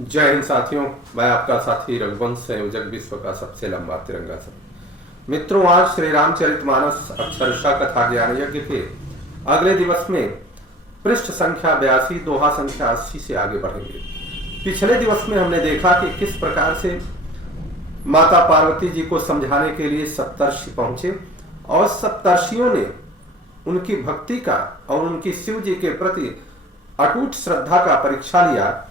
जय हिंद साथियों, मैं आपका साथी रघुवंश संयोजक, विश्व का सबसे लंबा तिरंगा सब। मित्रों, आज श्री रामचरितमानस अक्षरशः कथा ज्ञान यज्ञ के अगले दिवस में पृष्ठ संख्या 82 दोहा संख्या 80 से आगे बढ़ेंगे। पिछले दिवस में हमने देखा कि किस प्रकार से माता पार्वती जी को समझाने के लिए सप्तर्षि पहुंचे और सप्तर्षियों ने उनकी भक्ति का और उनकी शिव जी के प्रति अटूट श्रद्धा का परीक्षा लिया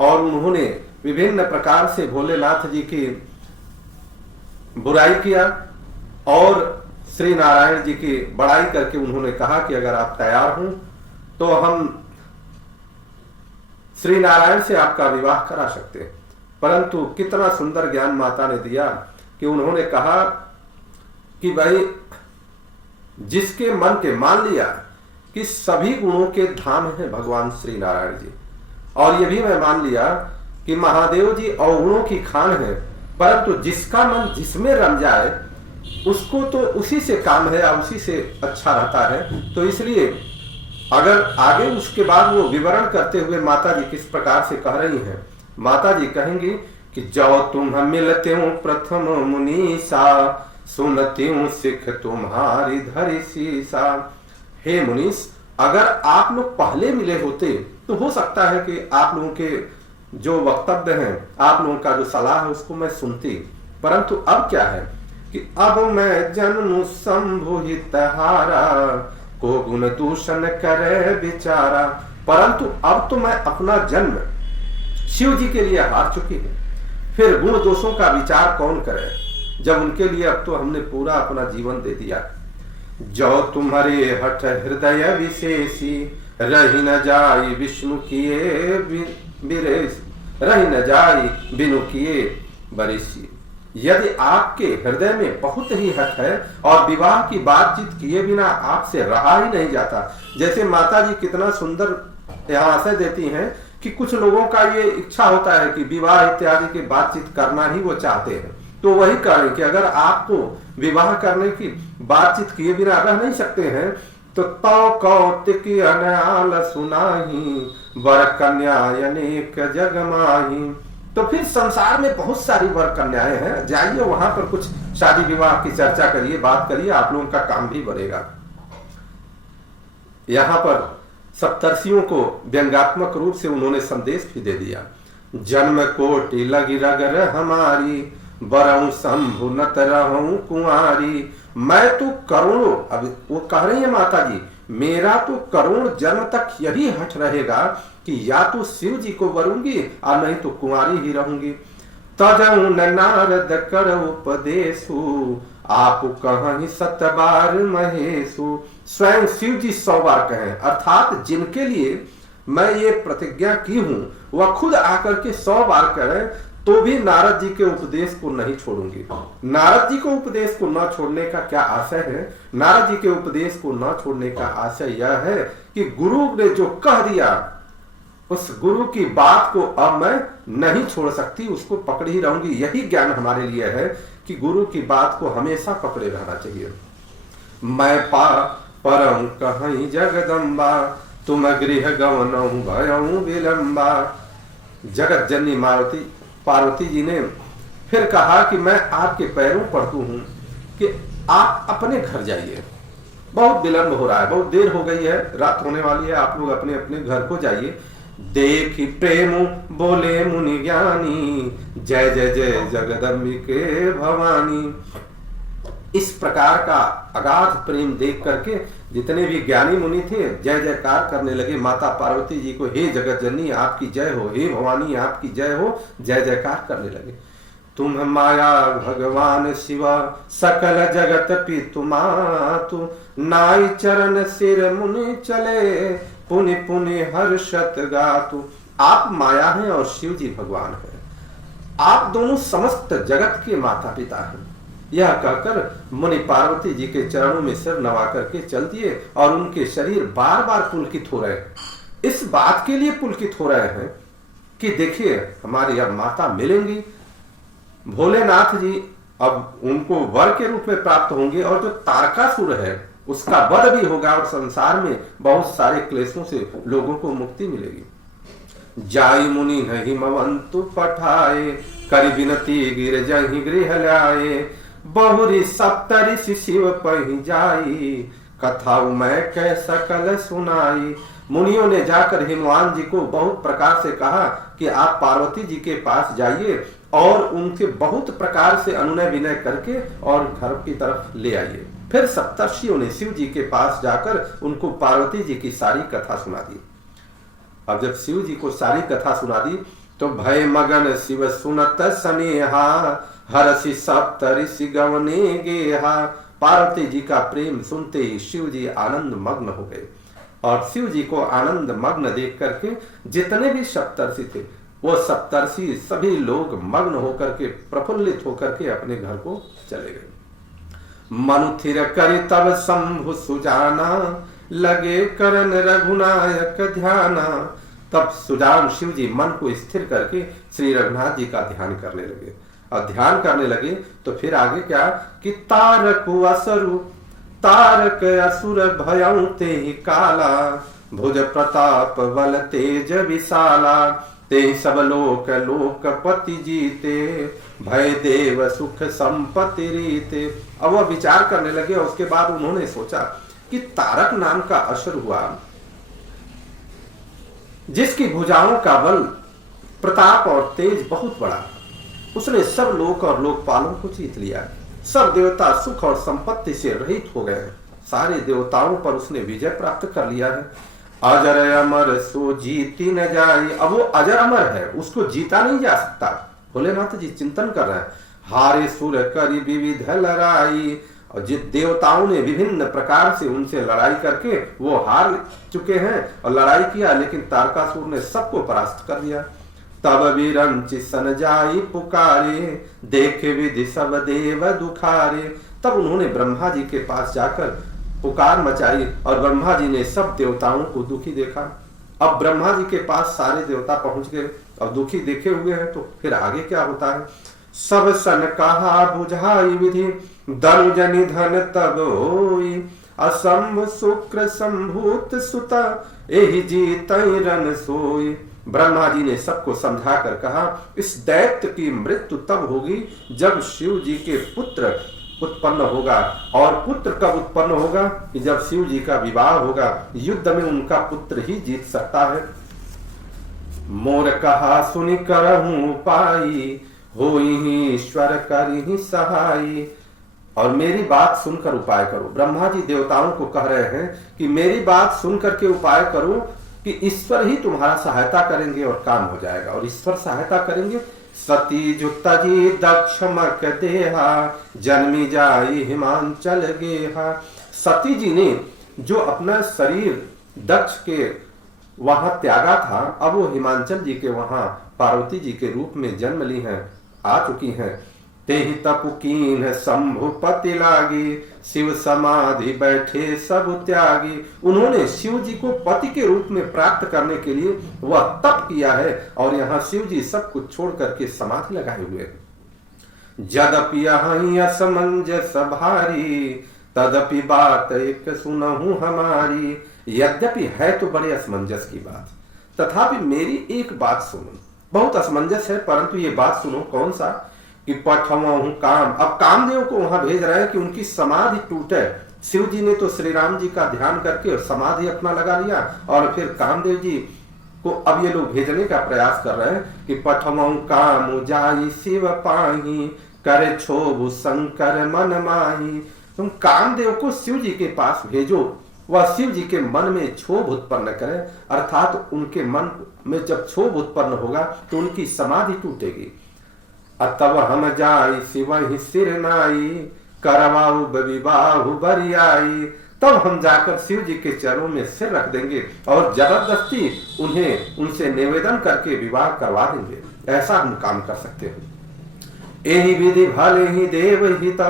और उन्होंने विभिन्न प्रकार से भोलेनाथ जी की बुराई किया और श्री नारायण जी की बड़ाई करके उन्होंने कहा कि अगर आप तैयार हों तो हम श्री नारायण से आपका विवाह करा सकते हैं। परंतु कितना सुंदर ज्ञान माता ने दिया कि उन्होंने कहा कि भाई, जिसके मन के मान लिया कि सभी गुणों के धाम है भगवान श्री नारायण जी, और ये भी मैं मान लिया कि महादेव जी अवगुणों की खान है, परंतु जिसका मन जिसमें रम जाए उसको तो उसी से काम है और उसी से अच्छा रहता है। तो इसलिए अगर आगे उसके बाद वो विवरण करते हुए माता जी किस प्रकार से कह रही हैं, माता जी कहेंगी कि जो तुम मिलते हो प्रथम मुनीसा, सुनती हूँ सिख तुम्हारी धरी सीसा। हे मुनीस, अगर आप लोग पहले मिले होते तो हो सकता है कि आप लोगों के जो वक्तव्य हैं, आप लोगों का जो सलाह है उसको मैं सुनती, परंतु अब क्या है कि अब मैं जन्म संभुहितहारा, को गुण दूषण करे बिचारा। परंतु अब तो मैं अपना जन्म शिव जी के लिए हार चुकी हूँ, फिर गुण दोषों का विचार कौन करे, जब उनके लिए अब तो हमने पूरा अपना जीवन दे दिया। जो तुम्हारे हठ हृदय विशेषी, रही न जाई विष्णु किए बिरेश, रही न जाई बिनु किए बरिसी। यदि आपके हृदय में बहुत ही हठ है और विवाह की बातचीत किए बिना आपसे रहा ही नहीं जाता, जैसे माता जी कितना सुंदर यहाँ आशय देती हैं कि कुछ लोगों का ये इच्छा होता है कि विवाह इत्यादि की बातचीत करना ही वो चाहते हैं, तो वही करें कि अगर आपको विवाह करने की बातचीत किए बिना रह नहीं सकते हैं तो कौतिक अनयाल सुनाही, वर कन्या अनेक जग माही। तो फिर संसार में बहुत सारी वर कन्याएं हैं, जाइए वहां पर कुछ शादी विवाह की चर्चा करिए, बात करिए, आप लोगों का काम भी बढ़ेगा। यहां पर सप्तर्षियों को व्यंग्यात्मक रूप से उन्होंने संदेश भी दे दिया। जन्म कोटि लगी रगर हमारी, बरऊं शंभु नत रहूं कुंवारी। मैं तो करोड़ों, अब वो कह रही है माता जी, मेरा तो करोड़ जन्म तक यही हट रहेगा कि या तो शिव जी को वरूंगी और नहीं तो कुंवारी ही रहूंगी। तजऊ नारद कर उपदेशु, आप कहीं सतबार महेशु। स्वयं शिव जी 100 बार कहें, अर्थात जिनके लिए मैं ये प्रतिज्ञा की हूं वह खुद आकर के 100 बार करें तो भी नारद जी के उपदेश को नहीं छोड़ूंगी। नारद जी को उपदेश को न छोड़ने का क्या आशय है? नारद जी के उपदेश को न छोड़ने का आशय यह है कि गुरु ने जो कह दिया उस गुरु की बात को अब मैं नहीं छोड़ सकती, उसको पकड़े ही रहूंगी। यही ज्ञान हमारे लिए है कि गुरु की बात को हमेशा पकड़े रहना चाहिए। मैं परम कहीं जगदम्बा, तुम गृह गवनऊ भयऊ विलंबा। जगत जननी पार्वती जी ने फिर कहा कि मैं आपके पैरों पड़ती हूं कि आप अपने घर जाइए, बहुत विलंब हो रहा है, बहुत देर हो गई है, रात होने वाली है, आप लोग अपने अपने घर को जाइए। देखी प्रेम बोले मुनि ज्ञानी, जय जय जय जगदम्बिके भवानी। इस प्रकार का अगाध प्रेम देख करके जितने भी ज्ञानी मुनि थे जय जयकार करने लगे माता पार्वती जी को। हे जगत जननी आपकी जय हो, हे भवानी आपकी जय हो, जय जयकार करने लगे। तुम माया भगवान शिवा, सकल जगत पितु मातु। नाई चरण सिर मुनि चले, पुनि पुनि हर्षत गातु। आप माया हैं और शिव जी भगवान हैं, आप दोनों समस्त जगत के माता पिता हैं। यह कहकर मुनि पार्वती जी के चरणों में सिर नवा करके चल दिए और उनके शरीर बार बार पुलकित हो रहे हैं। इस बात के लिए पुलकित हो रहे हैं कि देखिए हमारी अब माता मिलेंगी, भोलेनाथ जी अब उनको वर के रूप में प्राप्त होंगे और जो तारकासुर है उसका वध भी होगा और संसार में बहुत सारे क्लेशों से लोगों को मुक्ति मिलेगी। जाई मुनि न हिमवंतु पठाए, करि विनती गिर जहि गृह लाए। बहुरी सप्तऋषि शिव पहि जाई, कथा मैं कह सकल सुनाई। मुनियों ने जाकर हिमवान जी को बहुत प्रकार से कहा कि आप पार्वती जी के पास जाइए और उनके बहुत प्रकार से अनुनय विनय करके और घर की तरफ ले आइए। फिर सप्तर्षियों ने शिव जी के पास जाकर उनको पार्वती जी की सारी कथा सुना दी। अब जब शिव जी को सारी कथा सुना दी तो भय मगन शिव सुनत स्नेहा, हरषि सप्तऋषि गवने गेहा। पार्वती जी का प्रेम सुनते ही शिव जी आनंद मग्न हो गए और शिव जी को आनंद मग्न देख करके जितने भी सप्तर्षि थे वो सप्तर्षि सभी लोग मग्न होकर के प्रफुल्लित होकर के अपने घर को चले गए। मनुथिर करि तब शंभु सुजाना, लगे करन रघुनायक ध्याना। तब सुजान शिव जी मन को स्थिर करके श्री रघुनाथ जी का ध्यान करने लगे और ध्यान करने लगे तो फिर आगे क्या कि तारक असुरु, तारक असुर भयं ते काला, भुज प्रताप बल तेज विशाला। ते सब लोक लोकपति जीते, भय देव सुख संपत्ति रीते। अब वह विचार करने लगे और उसके बाद उन्होंने सोचा कि तारक नाम का असुर हुआ जिसकी भुजाओं का बल प्रताप और तेज बहुत बड़ा, उसने सब लोक और लोकपालों को जीत लिया। सब देवता सुख और संपत्ति से रहित हो गए, सारे देवताओं पर उसने विजय प्राप्त कर लिया है। अजर अमर सो जीती न जाई। अब वो अजर अमर है, उसको जीता नहीं जा सकता। भोलेनाथ जी चिंतन कर रहे हैं। हारे सुर करी विविध लड़ाई, और जिस देवताओं ने विभिन्न प्रकार से उनसे लड़ाई करके वो हार चुके हैं और लड़ाई किया, लेकिन तारकासुर ने सबको परास्त कर दिया। तब विरंचि सन जाई पुकारे, देखे विधि सब देव दुखारे। तब उन्होंने ब्रह्मा जी के पास जाकर पुकार मचाई और ब्रह्मा जी ने सब देवताओं को दुखी देखा। अब ब्रह्मा जी के पास सारे देवता पहुंच गए और दुखी देखे हुए हैं, तो फिर आगे क्या होता है। सब सन कहा बुझाई विधि, धनुज निधन तब होई। असंभ शुक्र संभूत सुता, एहि जीत रन सोई। ब्रह्मा जी ने सबको समझा कर कहा इस दैत्य की मृत्यु तब होगी जब शिव जी के पुत्र उत्पन्न होगा। और पुत्र कब उत्पन्न होगा कि जब शिव जी का विवाह होगा। युद्ध में उनका पुत्र ही जीत सकता है। मोर कहा सुनि करहूं पाई, होई ही ईश्वर करिहि सहाई। और मेरी बात सुनकर उपाय करो। ब्रह्मा जी देवताओं को कह रहे हैं कि मेरी बात सुनकर के उपाय करो कि ईश्वर ही तुम्हारा सहायता करेंगे और काम हो जाएगा। और ईश्वर सहायता करेंगे। सती जुता जी दक्ष मक देहा, जन्मी जाई हिमांचल गेहा। सती जी ने जो अपना शरीर दक्ष के वहां त्यागा था, अब वो हिमांचल जी के वहां पार्वती जी के रूप में जन्म ली हैं, आ चुकी हैं। तेहि तपुकीन शंभुपति लागी, शिव समाधि बैठे सब त्यागी। उन्होंने शिव जी को पति के रूप में प्राप्त करने के लिए वह तप किया है और यहाँ शिव जी सब कुछ छोड़ करके समाधि लगाए हुए हैं। जदपि यहीं असमंजस भारी, तदपि बात एक सुनहु हमारी। यद्यपि है तो बड़े असमंजस की बात, तथापि मेरी एक बात सुनो। बहुत असमंजस है परंतु ये बात सुनो। कौन सा कि पठवाहूं काम। अब कामदेव को वहां भेज रहे हैं कि उनकी समाधि टूटे। शिव जी ने तो श्री राम जी का ध्यान करके समाधि अपना लगा लिया और फिर कामदेव जी को अब ये लोग भेजने का प्रयास कर रहे हैं कि पठवाहूं काम जाई शिव पाही, करे क्षोभ शंकर मन माही। तुम कामदेव को शिव जी के पास भेजो, वह शिव जी के मन में क्षोभ उत्पन्न करे, अर्थात उनके मन में जब क्षोभ उत्पन्न होगा तो उनकी समाधि टूटेगी। तब हम जाई शिव ही सिर नाई, करवाऊ विवाहु बरियाई। तब हम जाकर शिव जी के चरणों में सिर रख देंगे और जबरदस्ती उन्हें उनसे निवेदन करके विवाह करवा देंगे। ऐसा हम काम कर सकते हैं। यही विधि भले ही देव हित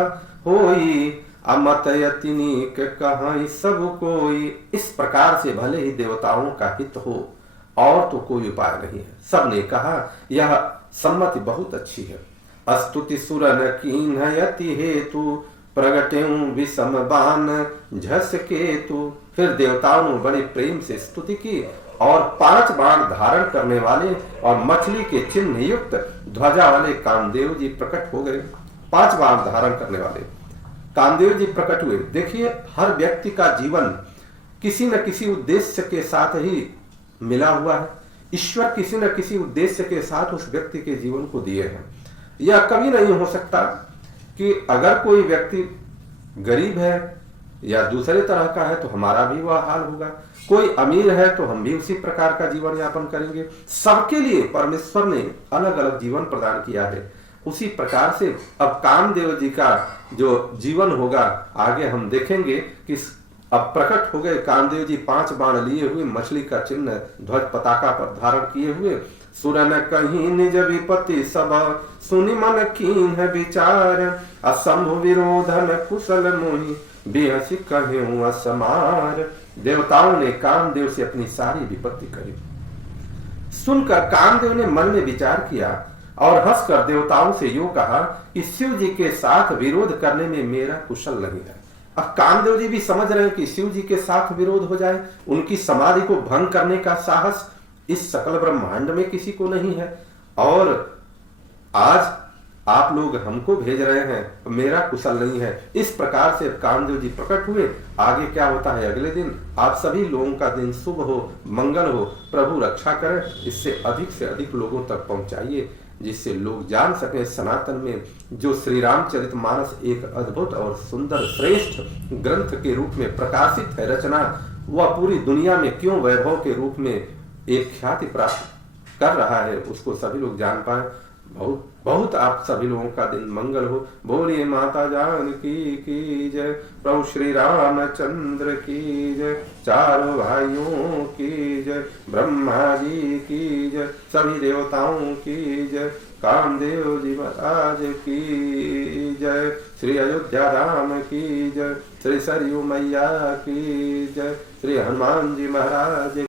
होई, अमत यतिनीक कहाई सब कोई। इस प्रकार से भले ही देवताओं का हित हो और तो कोई उपाय नहीं है। सबने कहा यह सम्मति बहुत अच्छी है। अस्तुति सुरन कीन यति हेतु, प्रगटेऊ विषम बान झस केतु। फिर देवताओं ने बड़े प्रेम से स्तुति की और 5 बाण धारण करने वाले और मछली के चिन्ह युक्त ध्वजा वाले कामदेव जी प्रकट हो गए। 5 बाण धारण करने वाले कामदेव जी प्रकट हुए। देखिए, हर व्यक्ति का जीवन किसी न किसी उद्देश्य के साथ ही मिला हुआ है। ईश्वर किसी न किसी उद्देश्य के साथ उस व्यक्ति के जीवन को दिए हैं। यह कभी नहीं हो सकता कि अगर कोई व्यक्ति गरीब है या दूसरे तरह का है तो हमारा भी वह हाल होगा, कोई अमीर है तो हम भी उसी प्रकार का जीवन यापन करेंगे। सबके लिए परमेश्वर ने अलग अलग जीवन प्रदान किया है। उसी प्रकार से अब कामदेव जी का जो जीवन होगा आगे हम देखेंगे कि अब प्रकट हो गए कामदेव जी 5 बाण लिए हुए, मछली का चिन्ह ध्वज पताका पर धारण किए हुए। सुरन कहीं निज विपत्ति सब सुनि मन कीन है विचार, असंभु विरोधन कुशल मोहि बेहसी कहूं असमार। देवताओं ने कामदेव से अपनी सारी विपत्ति कही। सुनकर कामदेव ने मन में विचार किया और हंसकर देवताओं से यूं कहा कि शिव जी के साथ विरोध करने में मेरा कुशल नहीं है। अब कामदेव जी भी समझ रहे हैं कि शिव जी के साथ विरोध हो जाए, उनकी समाधि को भंग करने का साहस इस सकल ब्रह्मांड में किसी को नहीं है। और आज आप लोग हमको भेज रहे हैं, मेरा कुशल नहीं है। इस प्रकार से कामदेव जी प्रकट हुए। आगे क्या होता है अगले दिन। आप सभी लोगों का दिन शुभ हो, मंगल हो, प्रभु रक्षा करें। इससे अधिक लोगों तक पहुंचाइए जिससे लोग जान सकें सनातन में जो श्री रामचरितमानस एक अद्भुत और सुंदर श्रेष्ठ ग्रंथ के रूप में प्रकाशित है रचना, वह पूरी दुनिया में क्यों वैभव के रूप में एक ख्याति प्राप्त कर रहा है, उसको सभी लोग जान पाए। बहुत बहुत आप सभी लोगों का दिन मंगल हो। बोलिए माता जानकी की जय, प्रभु श्री रामचंद्र की जय, चारों भाइयों की जय, ब्रह्मा जी की जय, सभी देवताओं की जय, कामदेव जी महाराज की जय, श्री अयोध्या राम की जय, श्री सरयू मैया की जय, श्री हनुमान जी महाराज